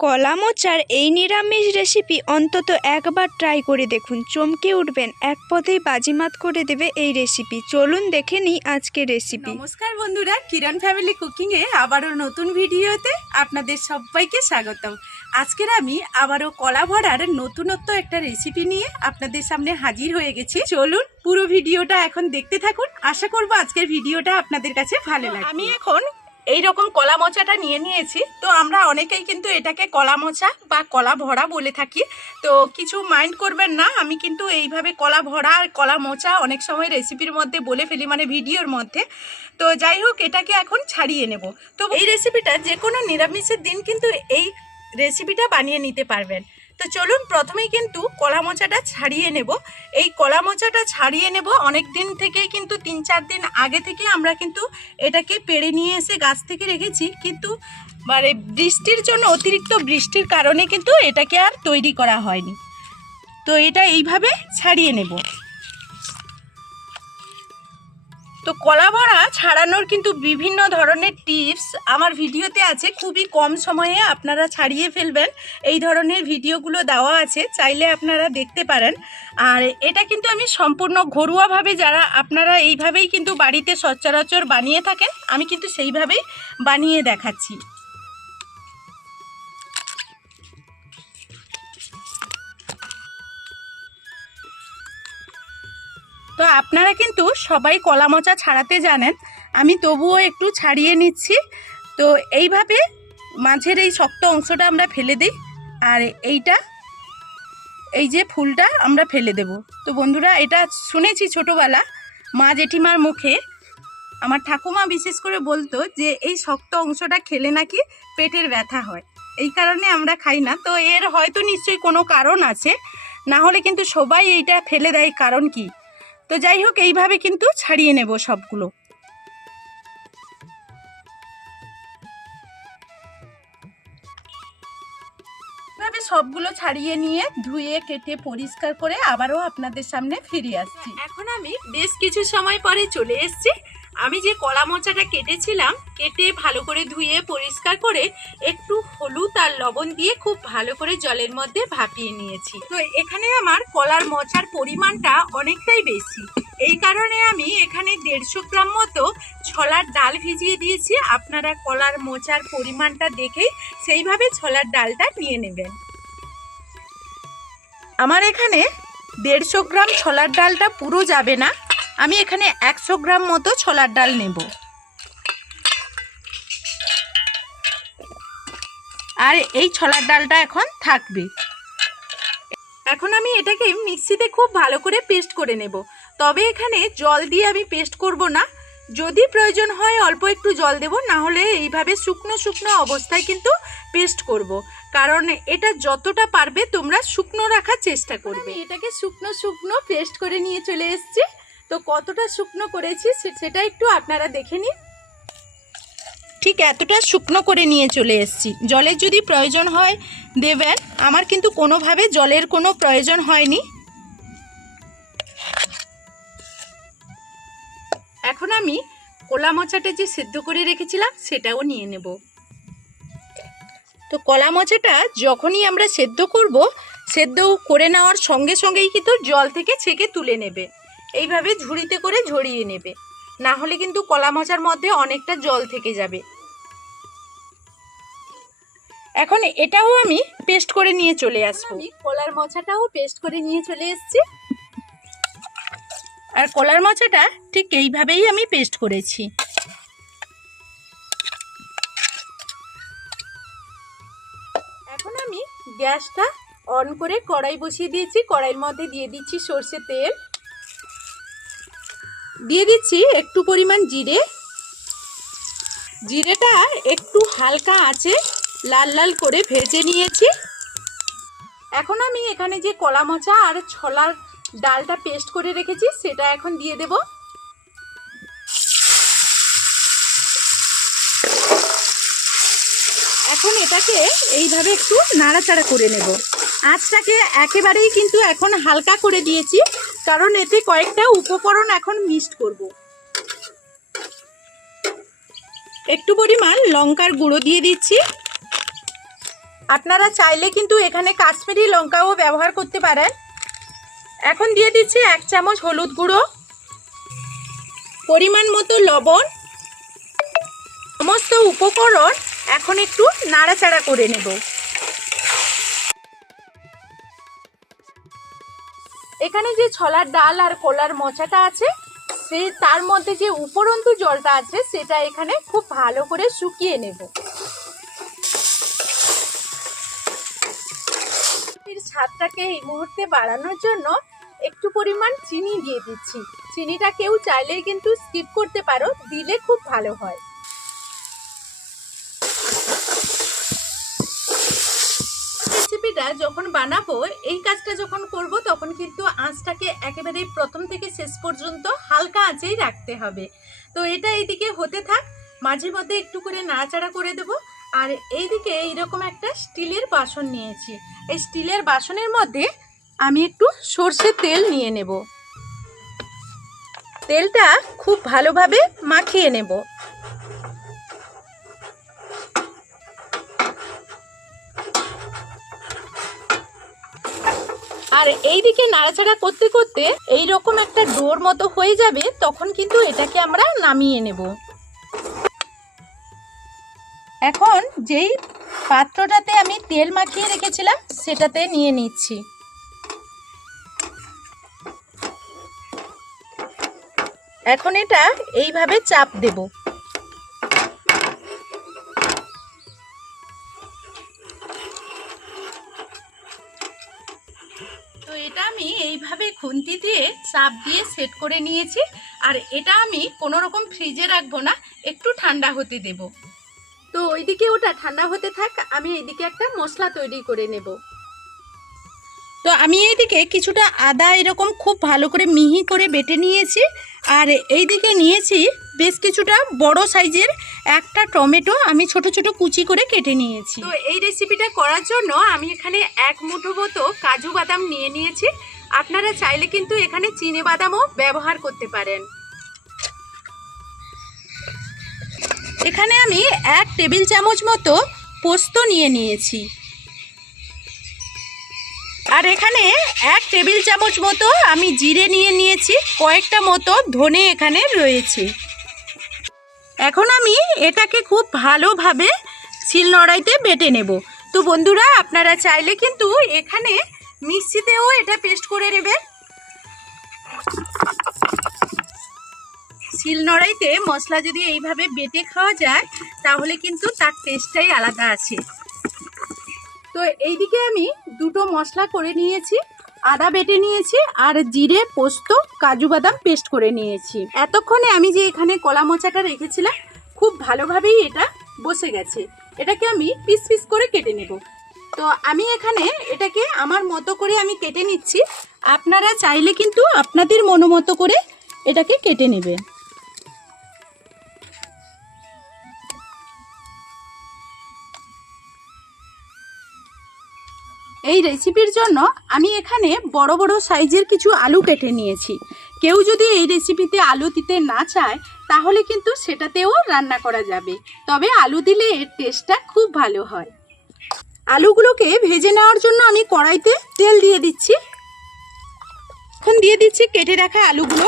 কলা মোচার এই নিরামিষ রেসিপি অন্তত একবার ট্রাই করে দেখুন। চমকে উঠবেন। এক পথেই বাজিমাত করে দেবে এই রেসিপি চলুন দেখে নিই আজকের রেসিপি নমস্কার বন্ধুরা কিরণ ফ্যামিলি কুকিং এ আবারও নতুন ভিডিওতে আপনাদের সবাইকে স্বাগতম। আজকের আমি আবারও কলা ভরার নতুনত্ব একটা রেসিপি নিয়ে আপনাদের সামনে হাজির হয়ে গেছি। চলুন পুরো ভিডিওটা এখন দেখতে থাকুন। আশা করব আজকের ভিডিওটা আপনাদের কাছে ভালো লাগবে। আমি এখন এই রকম কলা মোচাটা নিয়ে নিয়েছি। তো আমরা অনেকেই কিন্তু এটাকে কলা মোচা বা কলা ভরা বলে থাকি। তো কিছু মাইন্ড করবেন না, আমি কিন্তু এইভাবে কলা ভরা আর কলা মোচা অনেক সময় রেসিপির মধ্যে বলে ফেলি মানে ভিডিওর মধ্যে। তো যাই হোক, এটাকে এখন ছাড়িয়ে নেব। তো এই রেসিপিটা যে কোনো নিরামিষের দিন কিন্তু এই রেসিপিটা বানিয়ে নিতে পারবেন। তো চলুন প্রথমেই কিন্তু কলা মোচাটা ছাড়িয়ে নেব। এই কলা মোচাটা ছাড়িয়ে নেব অনেক দিন থেকে কিন্তু তিন চার দিন আগে থেকে আমরা কিন্তু এটাকে পেড়ে নিয়ে এসে গাছ থেকে রেখেছি। কিন্তু মানে বৃষ্টির জন্য, অতিরিক্ত বৃষ্টির কারণে কিন্তু এটাকে আর তৈরি করা হয়নি। তো এটা এইভাবে ছাড়িয়ে নেব। তো কলা ভরা ছাড়ানোর কিন্তু বিভিন্ন ধরনের টিপস আমার ভিডিওতে আছে। খুবই কম সময়ে আপনারা ছাড়িয়ে ফেলবেন। এই ধরনের ভিডিওগুলো দেওয়া আছে, চাইলে আপনারা দেখতে পারেন। আর এটা কিন্তু আমি সম্পূর্ণ ঘরোয়াভাবে যারা আপনারা এইভাবেই কিন্তু বাড়িতে সচরাচর বানিয়ে থাকেন, আমি কিন্তু সেইভাবেই বানিয়ে দেখাচ্ছি। তো আপনারা কিন্তু সবাই কলা মোচা ছাড়াতে জানেন, আমি তবুও একটু ছাড়িয়ে নিচ্ছি। তো এইভাবে মাঝের এই শক্ত অংশটা আমরা ফেলে দিই, আর এইটা, এই যে ফুলটা আমরা ফেলে দেব। তো বন্ধুরা, এটা শুনেছি ছোটোবেলা, মা জেঠিমার মুখে। আমার ঠাকুমা বিশেষ করে বলতো যে, এই শক্ত অংশটা খেলে নাকি পেটের ব্যথা হয়। এই কারণে আমরা খাই না। তো এর হয়তো নিশ্চয়ই কোনো কারণ আছে। না হলে কিন্তু সবাই এইটা ফেলে দেয়, কারণ কি? তো যাই হোক, এইভাবে কিন্তু ছাড়িয়ে নেব সবগুলো। সবগুলো ছাড়িয়ে নিয়ে ধুয়ে, কেটে, পরিষ্কার করে আবারও আপনাদের সামনে ফিরে আসছি। এখন আমি বেশ কিছু সময় পরে চলে এসেছি। আমি যে কলা মোচাটা কেটেছিলাম, কেটে ভালো করে ধুয়ে, পরিষ্কার করে একটু হলুদ আর লবণ দিয়ে খুব ভালো করে জলের মধ্যে ভাপিয়ে নিয়েছি। তো এখানে আমার কলার মোচার পরিমাণটা অনেকটাই বেশি। এই কারণে আমি এখানে দেড়শো গ্রাম মতো ছলার ডাল ভিজিয়ে দিয়েছি। আপনারা কলার মোচার পরিমাণটা দেখেই সেইভাবে ছলার ডালটা নিয়ে নেবেন। আমার এখানে দেড়শো গ্রাম ছলার ডালটা পুরো যাবে না। আমি এখানে একশো গ্রাম মতো ছোলার ডাল নেব। আর এই ছোলার ডালটা এখন থাকবে। এখন আমি এটাকে মিক্সিতে খুব ভালো করে পেস্ট করে নেব। তবে এখানে জল দিয়ে আমি পেস্ট করব না। যদি প্রয়োজন হয় অল্প একটু জল দেব, না হলে এইভাবে শুকনো শুকনো অবস্থায় কিন্তু পেস্ট করব। কারণ এটা যতটা পারবে তোমরা শুকনো রাখার চেষ্টা করবে। এটাকে শুকনো শুকনো পেস্ট করে নিয়ে চলে এসেছি। তো কতটা শুকনো করেছি সেটা একটু আপনারা দেখে নিন। ঠিক এতটা শুকনো করে নিয়ে চলে এসেছি। জলের যদি প্রয়োজন হয় দেবেন। আমার কিন্তু কোনোভাবে জলের কোনো প্রয়োজন হয়নি। এখন আমি কলা মোচাটা যে সেদ্ধ করে রেখেছিলাম সেটাও নিয়ে নেব। তো কলা মোচাটা যখনই আমরা সেদ্ধ করব সেদ্ধ করে নেওয়ার সঙ্গে সঙ্গেই কিন্তু জল থেকে ছেঁকে তুলে নেবে। এইভাবে ঝুড়িতে করে ঝরিয়ে নেবে। না হলে কিন্তু কলা মোচার মধ্যে অনেকটা জল থেকে যাবে। এখন এটাও আমি পেস্ট করে নিয়ে চলে আসব। কলার মোচাটাও পেস্ট করে নিয়ে চলে এসেছি। আর কলার মোচাটা ঠিক এইভাবেই আমি পেস্ট করেছি। এখন আমি গ্যাসটা অন করে কড়াই বসিয়ে দিয়েছি। কড়াইয়ের মধ্যে দিয়ে দিচ্ছি সর্ষে তেল। দিয়ে দিচ্ছি একটু পরিমাণ জিরে। জিরেটা একটু হালকা আছে লাল লাল করে ভেজে নিয়েছি। এখন আমি এখানে যে কলা মোচা আর ছোলার ডালটা পেস্ট করে রেখেছি, সেটা এখন দিয়ে দেব। এখন এটাকে এইভাবে একটু নাড়াচাড়া করে নেব। আঁচটাকে একেবারেই কিন্তু এখন হালকা করে দিয়েছি। কারণ এতে কয়েকটা উপকরণ এখন মিক্সড করব। একটু পরিমাণ লঙ্কার গুঁড়ো দিয়ে দিচ্ছি। আপনারা চাইলে কিন্তু এখানে কাশ্মীরি লঙ্কাও ব্যবহার করতে পারেন। এখন দিয়ে দিচ্ছি এক চামচ হলুদ গুঁড়ো। পরিমাণ মতো লবণ। সমস্ত উপকরণ এখন একটু নাড়াচাড়া করে নেব। এখানে যে ছলার ডাল আর কলার মোচাটা আছে, সে তার মধ্যে যে উপরন্তু জলটা আছে, সেটা এখানে খুব ভালো করে শুকিয়ে নেব। স্বাদটাকে এই মুহূর্তে বাড়ানোর জন্য একটু পরিমাণ চিনি দিয়ে দিচ্ছি। চিনিটা কেউ চাইলেই কিন্তু স্কিপ করতে পারো, দিলে খুব ভালো হয়। রেসিপিটা যখন বানাবো, এই কাজটা যখন করব, তখন কিন্তু আঁচটাকে একেবারে প্রথম থেকে শেষ পর্যন্ত হালকা আঁচেই রাখতে হবে। তো এটা এইদিকে হতে থাক, মাঝে মধ্যে একটু করে নাড়াচাড়া করে দেব। আর এইদিকে এইরকম একটা স্টিলের বাসন নিয়েছি। এই স্টিলের বাসনের মধ্যে আমি একটু সর্ষের তেল নিয়ে নেব। তেলটা খুব ভালোভাবে মাখিয়ে নেব। আর এইদিকে নাড়াচাড়া করতে করতে এই রকম একটা ডোর মতো হয়ে যাবে, তখন কিন্তু এটাকে আমরা নামিয়ে নেব। এখন যেই পাত্রটাতে আমি তেল মাখিয়ে রেখেছিলাম, সেটাতে নিয়ে নিচ্ছি। এখন এটা এইভাবে চাপ দেব। এইভাবে খুন্তি দিয়ে চাপ দিয়ে সেট করে নিয়েছি। আর এটা আমি কোনো রকম ফ্রিজে রাখব না একটু ঠান্ডা হতে দেব। তো ওইদিকে ওটা ঠান্ডা হতে থাক আমি এইদিকে একটা মশলা তৈরি করে নেব। তো আমি এইদিকে কিছুটা আদা এরকম খুব ভালো করে মিহি করে বেটে নিয়েছি আর এইদিকে নিয়েছি বেশ কিছুটা বড় সাইজের একটা টমেটো আমি ছোট ছোট কুচি করে কেটে নিয়েছি। তো এই রেসিপিটা করার জন্য আমি এখানে এক মুঠো মতো কাজু বাদাম নিয়ে নিয়েছি আপনারা চাইলে কিন্তু এখানে চিনে বাদামও ব্যবহার করতে পারেন। এখানে আমি এক টেবিল চামচ মতো পোস্ত নিয়ে নিয়েছি। আর এখানে এক টেবিল চামচ মতো আমি জিরে নিয়ে নিয়েছি, কয়েকটা মতো ধনে এখানে রয়েছে। এখন আমি এটাকে খুব ভালোভাবে শিলনড়াইতে বেটে নেব। তো বন্ধুরা, আপনারা চাইলে কিন্তু এখানে মিক্সিতেও এটা পেস্ট করে নেবে। শিলনোড়াইতে মশলা যদি এইভাবে বেটে খাওয়া যায়, তাহলে কিন্তু তার টেস্টটাই আলাদা আছে। তো এইদিকে আমি দুটো মশলা করে নিয়েছি, আদা বেটে নিয়েছি, আর জিরে, পোস্ত, কাজু বাদাম পেস্ট করে নিয়েছি। এতক্ষণে আমি যে এখানে কলা মোচাটা রেখেছিলাম, খুব ভালোভাবেই এটা বসে গেছে। এটাকে আমি পিস পিস করে কেটে নেব। তো আমি এখানে এটাকে আমার মতো করে আমি কেটে নিচ্ছি। আপনারা চাইলে কিন্তু আপনাদের মনোমতো করে এটাকে কেটে নেবেন। এই রেসিপির জন্য আমি এখানে বড় বড় সাইজের কিছু আলু কেটে নিয়েছি। কেউ যদি এই রেসিপিতে আলু দিতে না চায়, তাহলে কিন্তু সেটাতেও রান্না করা যাবে। তবে আলু দিলে এর টেস্টটা খুব ভালো হয়। আলুগুলোকে ভেজে নেওয়ার জন্য আমি কড়াইতে তেল দিয়ে দিচ্ছি। এখন দিয়ে দিচ্ছি কেটে রাখা আলুগুলো।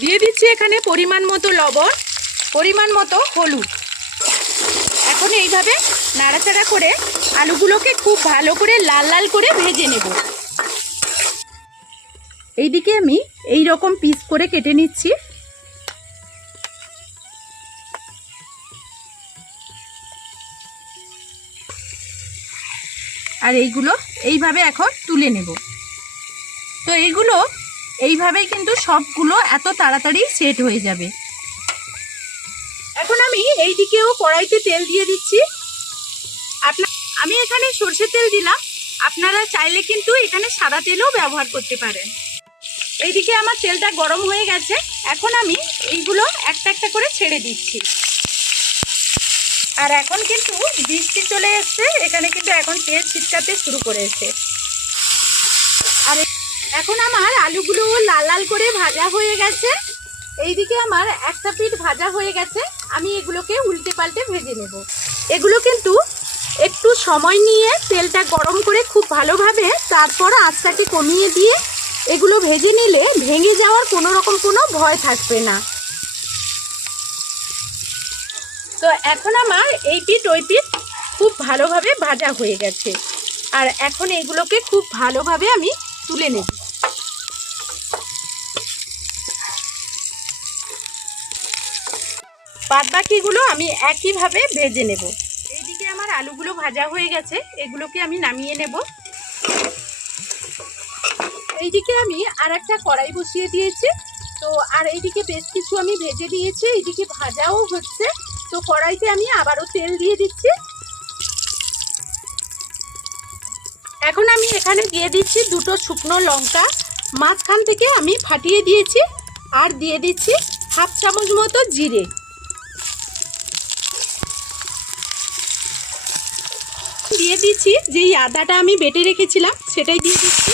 দিয়ে দিচ্ছি এখানে পরিমাণ মতো লবণ, পরিমাণ মতো হলুদ। এখন এইভাবে নাড়াচাড়া করে আলুগুলোকে খুব ভালো করে লাল লাল করে ভেজে নেব। এইদিকে আমি এই রকম পিস করে কেটে নিচ্ছি। আর এইগুলো এইভাবে এখন তুলে নেব। তো এইগুলো এইভাবেই কিন্তু সবগুলো এত তাড়াতাড়ি সেট হয়ে যাবে। এখন আমি এই দিকেও কড়াইতে তেল দিয়ে দিচ্ছি। আপনার আমি এখানে সর্ষের তেল দিলাম। আপনারা চাইলে কিন্তু এখানে সাদা তেলও ব্যবহার করতে পারেন। এইদিকে আমার তেলটা গরম হয়ে গেছে। এখন আমি এইগুলো একটা একটা করে ছেড়ে দিচ্ছি। আর এখন কিন্তু বৃষ্টি চলে এসছে। এখানে কিন্তু এখন তেল ছিটকাতে শুরু করেছে। আর এখন আমার আলুগুলো লাল লাল করে ভাজা হয়ে গেছে। এইদিকে আমার একটা পিঠ ভাজা হয়ে গেছে। আমি এগুলোকে উল্টে পাল্টে ভেজে নেব। এগুলো কিন্তু একটু সময় নিয়ে তেলটা গরম করে খুব ভালোভাবে তারপর আঁচটাকে কমিয়ে দিয়ে এগুলো ভেজে নিলে ভেঙে যাওয়ার কোনো রকম কোনো ভয় থাকবে না। তো এখন আমার এই পিঠ, ওই পিঠ খুব ভালোভাবে ভাজা হয়ে গেছে। আর এখন এগুলোকে খুব ভালোভাবে আমি তুলে নেব। বাদ বাকিগুলো আমি একইভাবে ভেজে নেব। এইদিকে আমার আলুগুলো ভাজা হয়ে গেছে, এগুলোকে আমি নামিয়ে নেব। এইদিকে আমি আর একটা কড়াই বসিয়ে দিয়েছি। তো আর এইদিকে বেশ কিছু আমি ভেজে দিয়েছি, এইদিকে ভাজাও হচ্ছে। তো কড়াইতে আমি আবারও তেল দিয়ে দিচ্ছি। এখন আমি এখানে দিয়ে দিচ্ছি দুটো শুকনো লঙ্কা। মাঝখান থেকে আমি ফাটিয়ে দিয়েছি আর দিয়ে দিচ্ছি হাফ চামচ মতো জিরে। দিয়ে দিচ্ছি যেই আদাটা আমি বেটে রেখেছিলাম, সেটাই দিয়ে দিচ্ছি।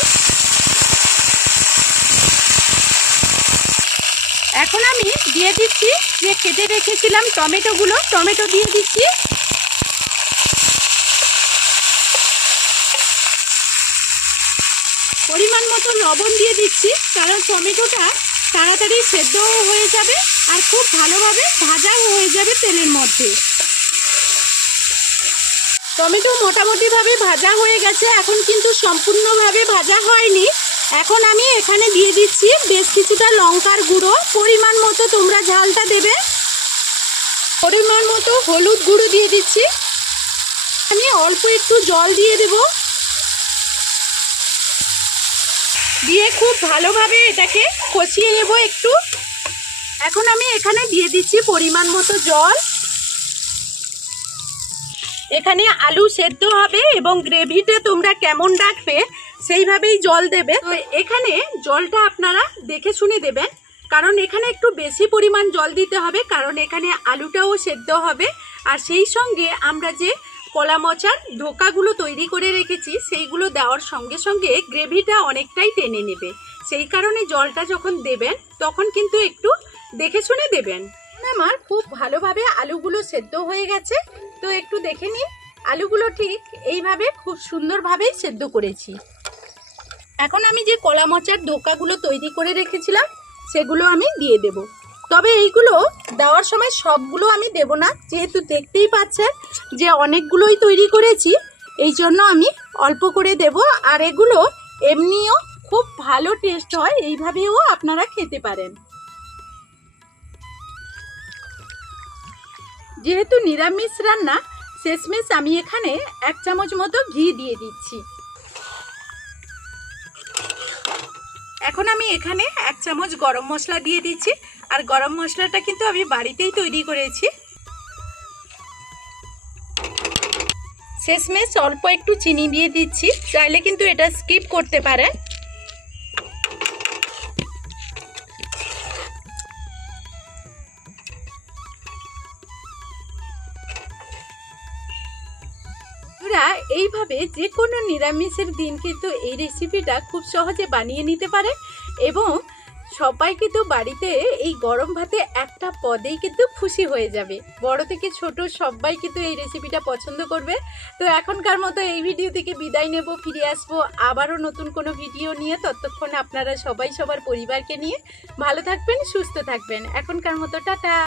এখন আমি দিয়ে দিচ্ছি যে কেটে রেখেছিলাম টমেটোগুলো। টমেটো দিয়ে দিচ্ছি। পরিমাণ মতো লবণ দিয়ে দিচ্ছি, কারণ টমেটোটা তাড়াতাড়ি সেদ্ধও হয়ে যাবে আর খুব ভালোভাবে ভাজাও হয়ে যাবে তেলের মধ্যে। টমেটো মোটামুটিভাবে ভাজা হয়ে গেছে, এখন কিন্তু সম্পূর্ণভাবে ভাজা হয়নি। এখন আমি এখানে দিয়ে দিচ্ছি বেশ কিছুটা লঙ্কার গুঁড়ো। পরিমাণ মতো তোমরা ঝালটা দেবে। পরিমাণ মতো হলুদ গুঁড়ো দিয়ে দিচ্ছি। আমি অল্প একটু জল দিয়ে দেব। দিয়ে খুব ভালোভাবে এটাকে কষিয়ে নেব একটু। এখন আমি এখানে দিয়ে দিচ্ছি পরিমাণ মতো জল। এখানে আলু সেদ্ধ হবে এবং গ্রেভিটা তোমরা কেমন রাখবে সেইভাবেই জল দেবে। তো এখানে জলটা আপনারা দেখে শুনে দেবেন। কারণ এখানে একটু বেশি পরিমাণ জল দিতে হবে, কারণ এখানে আলুটাও সেদ্ধ হবে। আর সেই সঙ্গে আমরা যে কলা মোচার ধোকাগুলো তৈরি করে রেখেছি, সেইগুলো দেওয়ার সঙ্গে সঙ্গে গ্রেভিটা অনেকটাই টেনে নেবে। সেই কারণে জলটা যখন দেবেন, তখন কিন্তু একটু দেখে শুনে দেবেন। আমার খুব ভালোভাবে আলুগুলো সেদ্ধ হয়ে গেছে। তো একটু দেখে নিন, আলুগুলো ঠিক এইভাবে খুব সুন্দরভাবেই সেদ্ধ করেছি। এখন আমি যে কলা মোচার ধোকাগুলো তৈরি করে রেখেছিলাম, সেগুলো আমি দিয়ে দেব। তবে এইগুলো দেওয়ার সময় সবগুলো আমি দেব না, যেহেতু দেখতেই পাচ্ছেন যে অনেকগুলোই তৈরি করেছি, এই জন্য আমি অল্প করে দেব। আর এগুলো এমনিও খুব ভালো টেস্ট হয়, এইভাবেও আপনারা খেতে পারেন। যেহেতু নিরামিষ রান্না, শেষমেশ আমি এখানে এক চামচ মতো ঘি দিয়ে দিচ্ছি। এখন আমি এখানে এক চামচ গরম মশলা দিয়ে দিচ্ছি। আর গরম মশলাটা কিন্তু আমি বাড়িতেই তৈরি করেছি। শেষমেশ অল্প একটু চিনি দিয়ে দিচ্ছি। চাইলে কিন্তু এটা স্কিপ করতে পারে বন্ধুরা এইভাবে যে কোনো নিরামিষের দিন কিন্তু এই রেসিপিটা খুব সহজে বানিয়ে নিতে পারে এবং সবাই কিন্তু বাড়িতে এই গরম ভাতে একটা পদেই কিন্তু খুশি হয়ে যাবে। বড় থেকে ছোট সবাই কিন্তু এই রেসিপিটা পছন্দ করবে। তো এখনকার মতো এই ভিডিও থেকে বিদায় নেব, ফিরে আসব আবারও নতুন কোনো ভিডিও নিয়ে। ততক্ষণ আপনারা সবাই সবার পরিবারকে নিয়ে ভালো থাকবেন, সুস্থ থাকবেন। এখনকার মতো, টাটা!